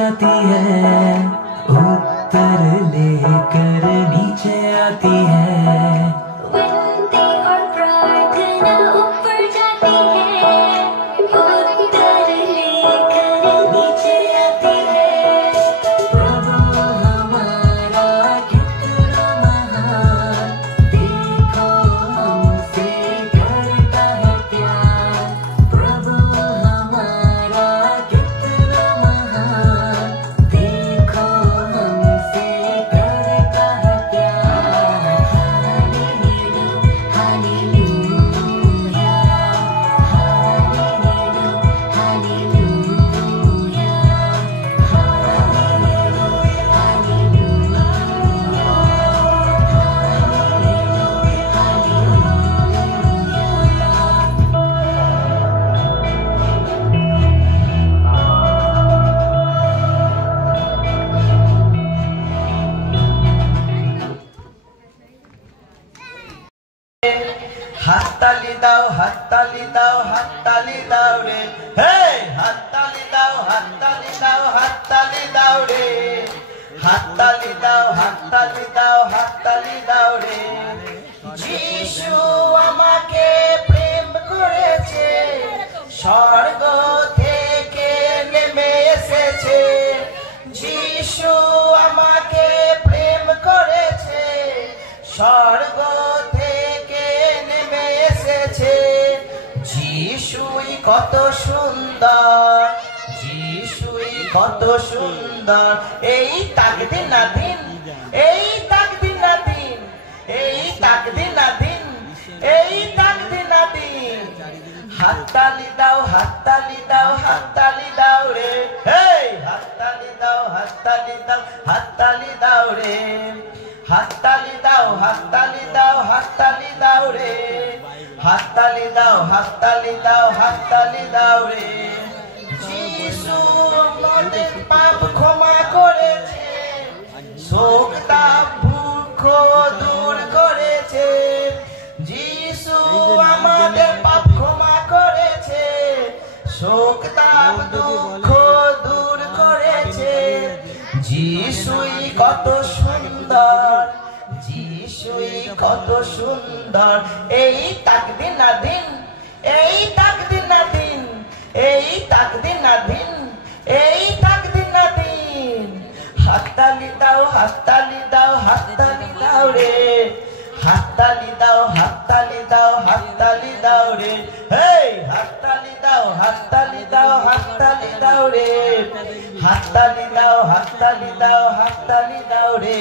जाती है, उत्तर लेकर नीचे आती है। विनती और प्रार्थना ऊपर जाती है, उत्तर लेकर नीचे आती है। प्रभु हमारा कितना महान, देखो हमसे करता है प्यार। प्रभु हमारा कितना महान, देखो हमसे करता है प्यार। हालेलुया, हालेलुया, हालेलुया, হাততালি দাও, হাততালি দাও, হাততালি দাও রে, হে হাততালি দাও, হাততালি দাও, হাততালি দাও রে, হাততালি দাও, হাততালি দাও, হাততালি দাও রে। যিশু আমাকে প্রেম করেছে, স্বর্গ থেকে নেমে এসেছে। যিশু আমাকে প্রেম করেছে, স্বর্গ থেকে নেমে এসেছে। যিশুই কত সুন্দর, যিশুই কত সুন্দর। এই তাকদিন না দিন, এই তাকদিন না দিন, এই তাকদিন না দিন, এই তাকদিন না দিন। হাততালি দাও, হাততালি দাও, হাততালি দাও রে, এই হাততালি দাও, হাততালি দাও, হাততালি দাও রে, হাততালি দাও, হাততালি দাও, হাততালি দাও রে, হাততালি দাও, হাততালি দাও, হাততালি দাও রে। যিশু আমাদের পাপ ক্ষমা করেছে, শোক তাপ দুঃখ দূর করেছে। যিশু আমাদের পাপ ক্ষমা করেছে, শোক তাপ দুঃখ দূর করেছে। যিশুই কত সুন্দর, যিশুই কত সুন্দর। এই তাকদিন না দিন, এই তাকদিন না দিন, এই তাকদিন না দিন, এই তাকদিন না দিন। হাততালি দাও, হাততালি দাও, হাততালি দাও রে, হাততালি দাও, হাততালি দাও, হাততালি দাও রে, হেই হাততালি দাও, হাততালি দাও, হাততালি দাও রে, হাততালি দাও, হাততালি দাও, হাততালি দাও রে।